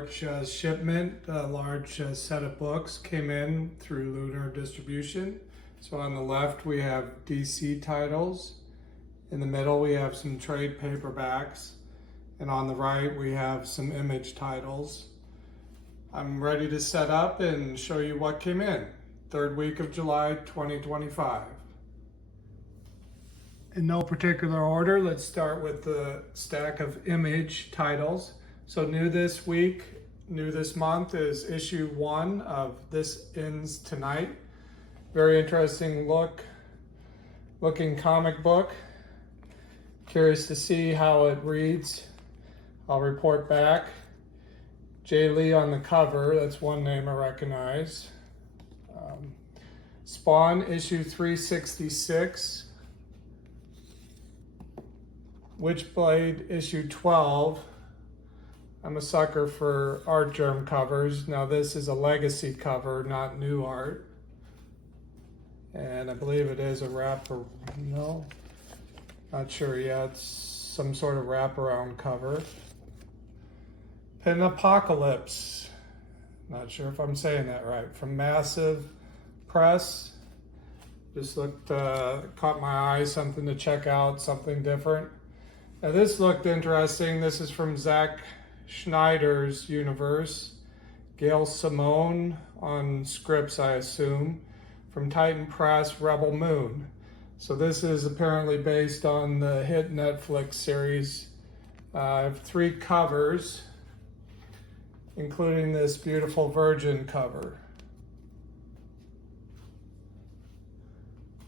March shipment. A large set of books came in through Lunar Distribution. So on the left we have DC titles. In the middle we have some trade paperbacks. And on the right we have some image titles. I'm ready to set up and show you what came in. Third week of July 2025. In no particular order, let's start with the stack of image titles. So new this week, new this month is issue 1 of This Ends Tonight. Very interesting looking comic book. Curious to see how it reads. I'll report back. Jay Lee on the cover, that's one name I recognize. Spawn issue 366. Witchblade issue 12. I'm a sucker for Artgerm covers. Now this is a legacy cover, not new art. And I believe it is a wrapper, no, not sure yet. It's some sort of wraparound cover. Pinapocalypse, not sure if I'm saying that right, from Massive Press. Just caught my eye, something to check out, something different. Now this looked interesting. This is from Zack Snyder's universe. Gail Simone on scripts, I assume. From Titan Press, Rebel Moon. So this is apparently based on the hit Netflix series. I have 3 covers, including this beautiful Virgin cover.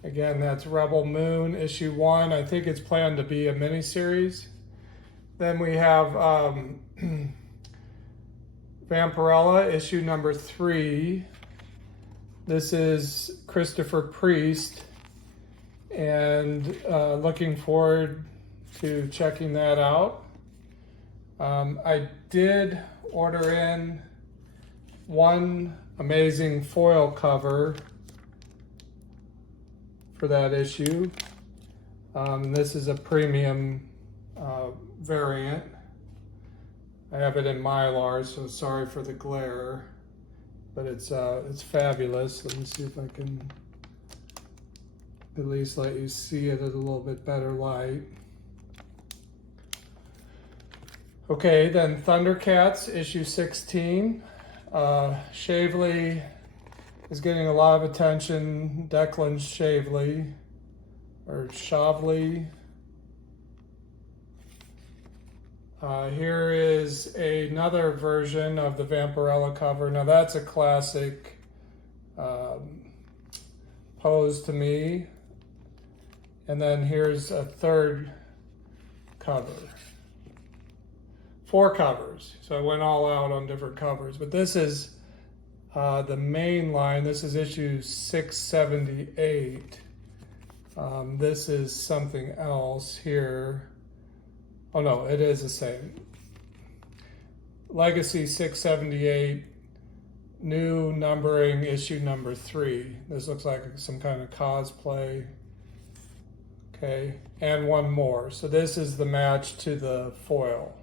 Again, that's Rebel Moon, issue 1. I think it's planned to be a miniseries. Then we have Vampirella, issue number 3. This is Christopher Priest, and looking forward to checking that out. I did order in one amazing foil cover for that issue. This is a premium variant. I have it in Mylar, so sorry for the glare, but it's fabulous. Let me see if I can at least let you see it at a little bit better light. Okay, then Thundercats issue 16. Shavely is getting a lot of attention. Declan Shavely, or Shavely. Here is another version of the Vampirella cover. Now that's a classic pose to me. And then here's a third cover. 4 covers. So I went all out on different covers. But this is the main line. This is issue 678. This is something else here. Oh no, it is the same. Legacy 678, new numbering, issue number 3. This looks like some kind of cosplay. Okay, and one more. So this is the match to the foil.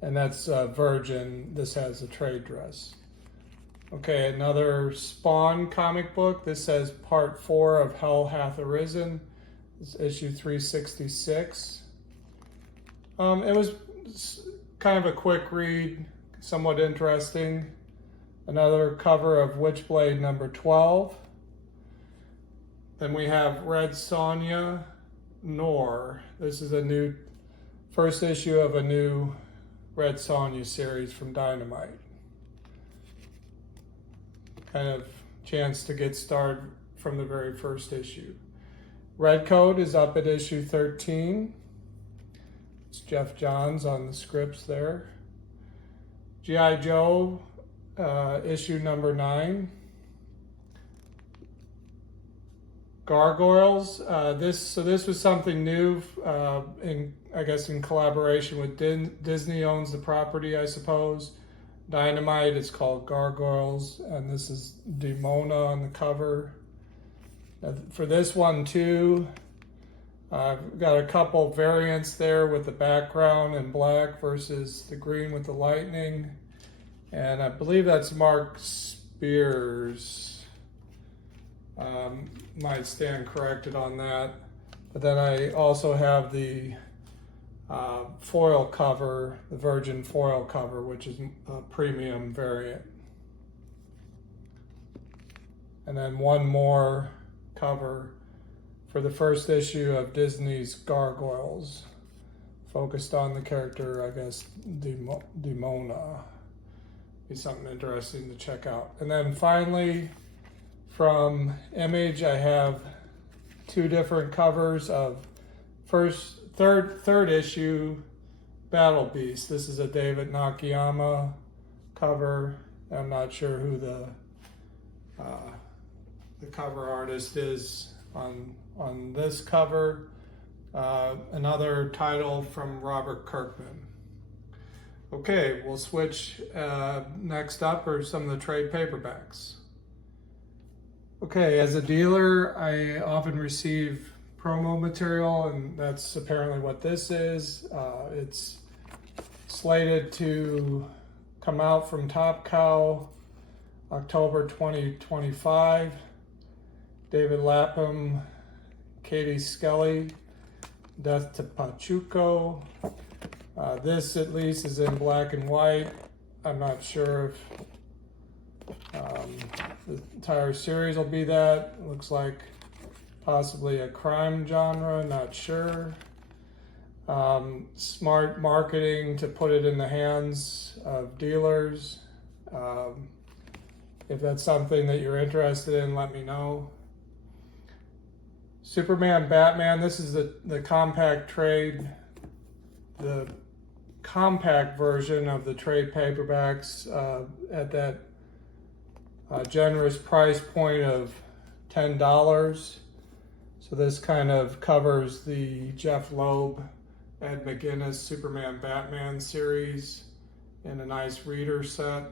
And that's Virgin. This has a trade dress. Okay, another Spawn comic book. This says part 4 of Hell Hath Arisen. It's issue 366. It was kind of a quick read, somewhat interesting. Another cover of Witchblade number 12. Then we have Red Sonja Noir. This is a new first issue of a new Red Sonja series from Dynamite. Kind of chance to get started from the very first issue. Redcoat is up at issue 13. It's Jeff Johns on the scripts there. G.I. Joe, issue number 9. Gargoyles. This was something new, in collaboration with Disney owns the property, I suppose. Dynamite. It's called Gargoyles, and this is Demona on the cover. For this one too, I've got a couple variants there with the background in black versus the green with the lightning. And I believe that's Mark Spears. Might stand corrected on that. But then I also have the foil cover, the Virgin foil cover, which is a premium variant. And then one more cover for the first issue of Disney's Gargoyles, focused on the character, I guess, Demona. Be something interesting to check out. And then finally, from Image, I have two different covers of third issue Battle Beast. This is a David Nakayama cover. I'm not sure who the cover artist is on this cover. Another title from Robert Kirkman. Okay, we'll switch. Next up are some of the trade paperbacks. Okay, as a dealer, I often receive promo material, and that's apparently what this is. It's slated to come out from Top Cow October 2025. David Lapham, Katie Skelly, Death to Pachuco. This at least is in black and white. I'm not sure if the entire series will be that. It looks like possibly a crime genre, not sure. Smart marketing to put it in the hands of dealers. If that's something that you're interested in, let me know. Superman, Batman, this is the compact trade, the compact version of the trade paperbacks at that generous price point of $10. So this kind of covers the Jeff Loeb, Ed McGuinness Superman, Batman series in a nice reader set.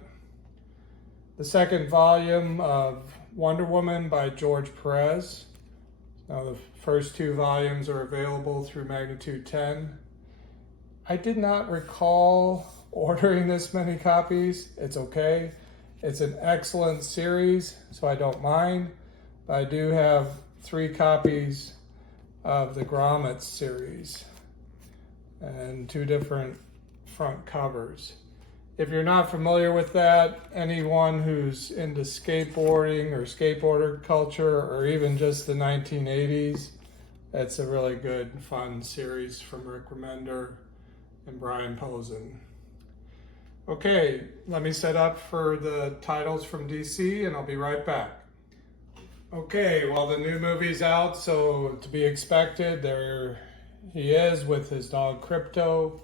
The second volume of Wonder Woman by George Perez. Now the first two volumes are available through Magnitude 10. I did not recall ordering this many copies. It's okay. It's an excellent series, so I don't mind. But I do have 3 copies of the Grommets series and 2 different front covers. If you're not familiar with that, anyone who's into skateboarding or skateboarder culture, or even just the 1980s, it's a really good, fun series from Rick Remender and Brian Posen. Okay, let me set up for the titles from DC and I'll be right back. Okay, well, the new movie's out, so to be expected, there he is with his dog Krypto.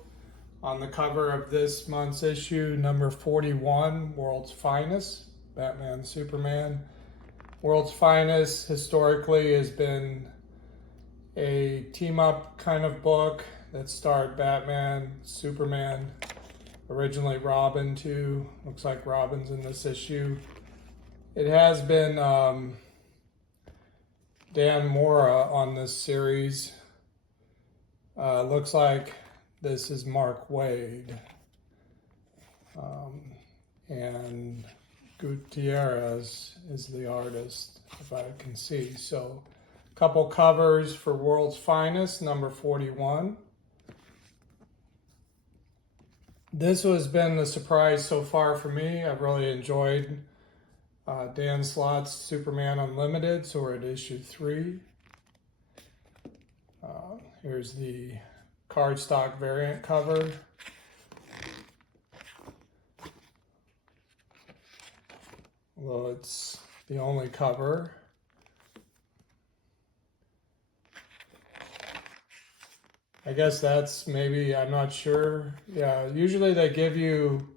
On the cover of this month's issue, number 41, World's Finest, Batman, Superman. World's Finest historically has been a team-up kind of book that starred Batman, Superman, originally Robin too. Looks like Robin's in this issue. It has been Dan Mora on this series. Looks like this is Mark Waid, and Gutierrez is the artist, if I can see. So, a couple covers for World's Finest, number 41. This has been a surprise so far for me. I've really enjoyed Dan Slott's Superman Unlimited, so we're at issue 3. Here's the cardstock variant cover. Although it's the only cover. I guess that's maybe, I'm not sure. Yeah, usually they give you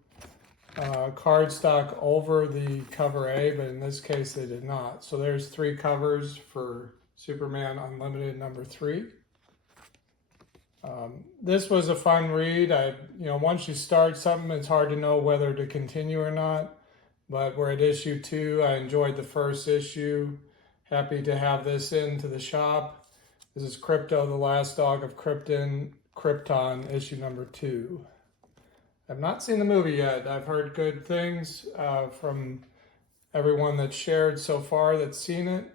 cardstock over the cover A, but in this case they did not. So there's 3 covers for Superman Unlimited number 3. This was a fun read. Once you start something, it's hard to know whether to continue or not. But we're at issue 2. I enjoyed the first issue. Happy to have this into the shop. This is Krypto, the Last Dog of Krypton, issue number 2. I've not seen the movie yet. I've heard good things from everyone that's shared so far that's seen it.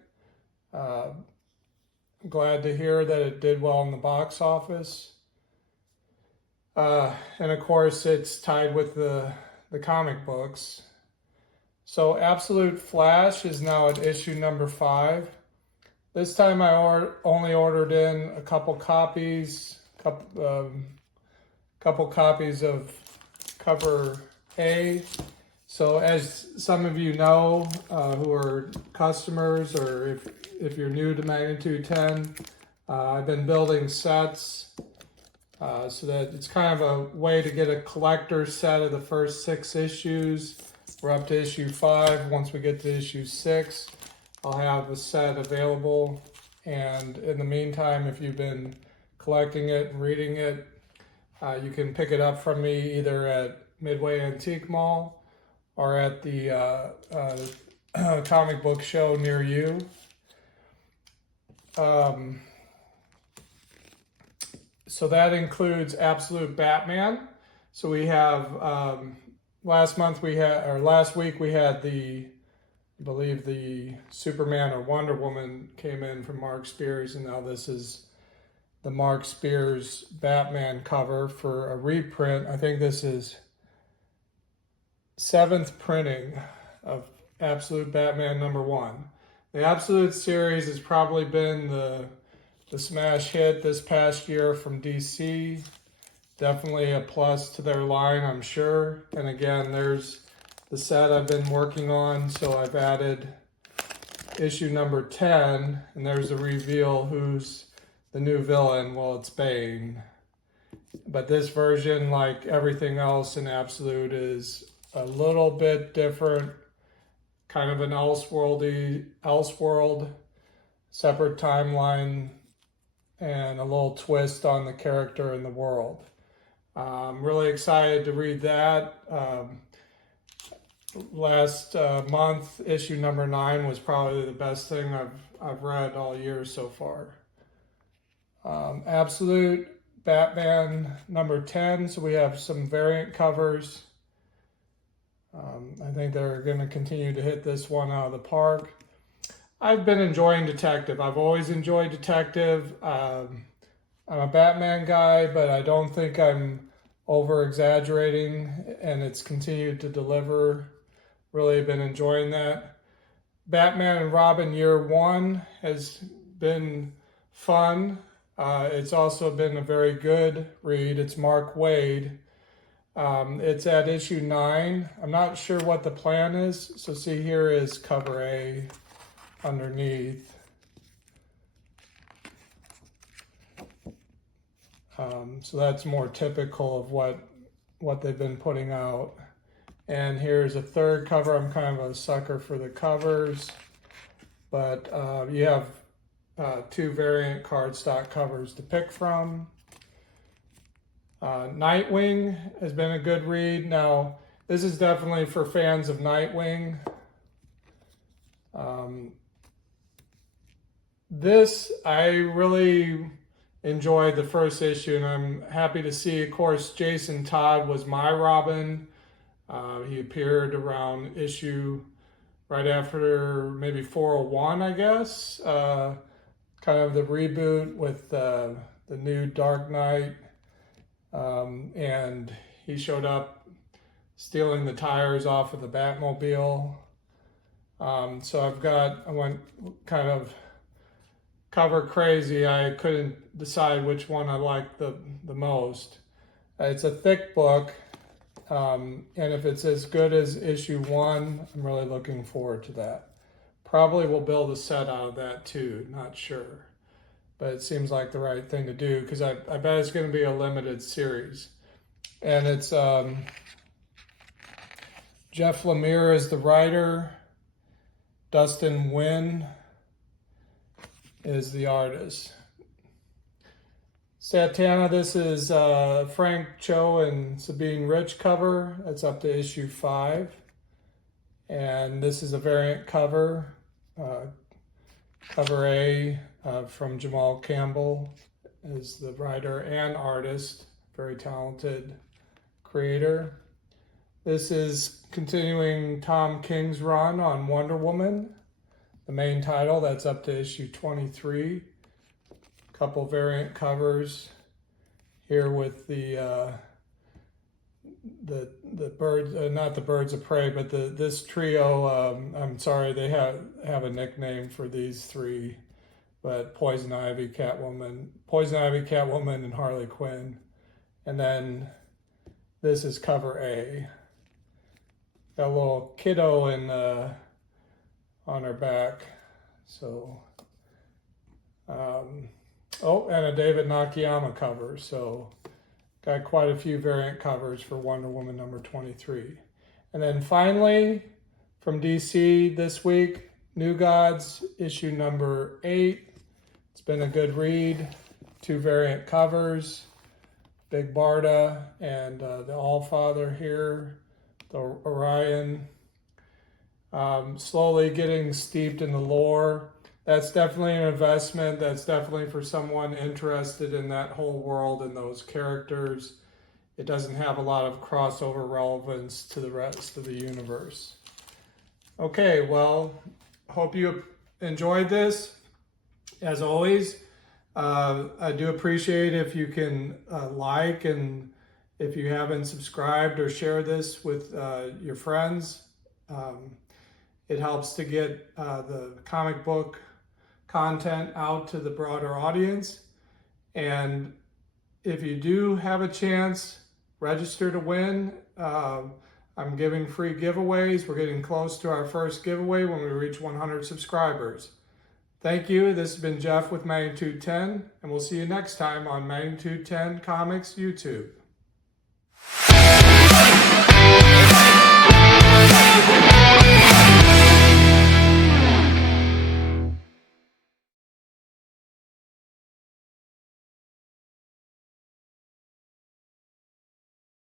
Glad to hear that it did well in the box office. And of course, it's tied with the comic books. So Absolute Flash is now at issue number 5. This time I only ordered in a couple copies of cover A. So as some of you know who are customers, or if you're new to Magnitude 10, I've been building sets so that it's kind of a way to get a collector set of the first 6 issues. We're up to issue 5. Once we get to issue 6, I'll have a set available. And in the meantime, if you've been collecting it and reading it, you can pick it up from me either at Midway Antique Mall or at the comic book show near you. So that includes Absolute Batman. So we have last week we had I believe the Superman or Wonder Woman came in from Mark Spears, and now this is the Mark Spears Batman cover for a reprint. I think this is 7th printing of Absolute Batman number 1. The Absolute series has probably been the smash hit this past year from DC. Definitely a plus to their line, I'm sure. And again, there's the set I've been working on. So I've added issue number 10, and there's the reveal who's the new villain. Well, it's Bane. But this version, like everything else in Absolute, is a little bit different. Kind of an Elseworld, separate timeline, and a little twist on the character and the world. I'm really excited to read that. Last month, issue number 9 was probably the best thing I've read all year so far. Absolute Batman number 10. So we have some variant covers. I think they're going to continue to hit this one out of the park. I've been enjoying Detective. I've always enjoyed Detective. I'm a Batman guy, but I don't think I'm over-exaggerating, and it's continued to deliver. Really been enjoying that. Batman and Robin Year 1 has been fun. It's also been a very good read. It's Mark Waid. It's at issue 9. I'm not sure what the plan is. So see, here is cover A underneath. So that's more typical of what they've been putting out. And here's a third cover. I'm kind of a sucker for the covers, but you have 2 variant cardstock covers to pick from. Nightwing has been a good read. Now, this is definitely for fans of Nightwing. This, I really enjoyed the first issue, and I'm happy to see, of course, Jason Todd was my Robin. He appeared around issue right after maybe 401, I guess. Kind of the reboot with the new Dark Knight. And he showed up stealing the tires off of the Batmobile. So I went kind of cover crazy. I couldn't decide which one I liked the most. It's a thick book, and if it's as good as issue 1, I'm really looking forward to that. Probably will build a set out of that too, not sure. But it seems like the right thing to do, because I bet it's going to be a limited series. And it's Jeff Lemire is the writer. Dustin Nguyen is the artist. Satana, this is Frank Cho and Sabine Rich cover. That's up to issue 5. And this is a variant cover. Cover A from Jamal Campbell is the writer and artist, very talented creator. This is continuing Tom King's run on Wonder Woman, the main title. That's up to issue 23. Couple variant covers here with the birds, not the Birds of Prey, but this trio. I'm sorry, they have a nickname for these three, but Poison Ivy, Catwoman, and Harley Quinn. And then this is cover A. Got a little kiddo on her back. So, oh, and a David Nakayama cover. So, got quite a few variant covers for Wonder Woman number 23. And then finally, from DC this week, New Gods, issue number 8. It's been a good read. 2 variant covers, Big Barda and the Allfather here, the Orion. Slowly getting steeped in the lore. That's definitely an investment. That's definitely for someone interested in that whole world and those characters. It doesn't have a lot of crossover relevance to the rest of the universe. Okay, well, hope you enjoyed this. As always, I do appreciate if you can like, and if you haven't subscribed, or share this with your friends. It helps to get the comic book content out to the broader audience. And if you do have a chance, register to win. I'm giving free giveaways. We're getting close to our first giveaway when we reach 100 subscribers. Thank you. This has been Jeff with Magnitude 10, and we'll see you next time on Magnitude 10 Comics YouTube.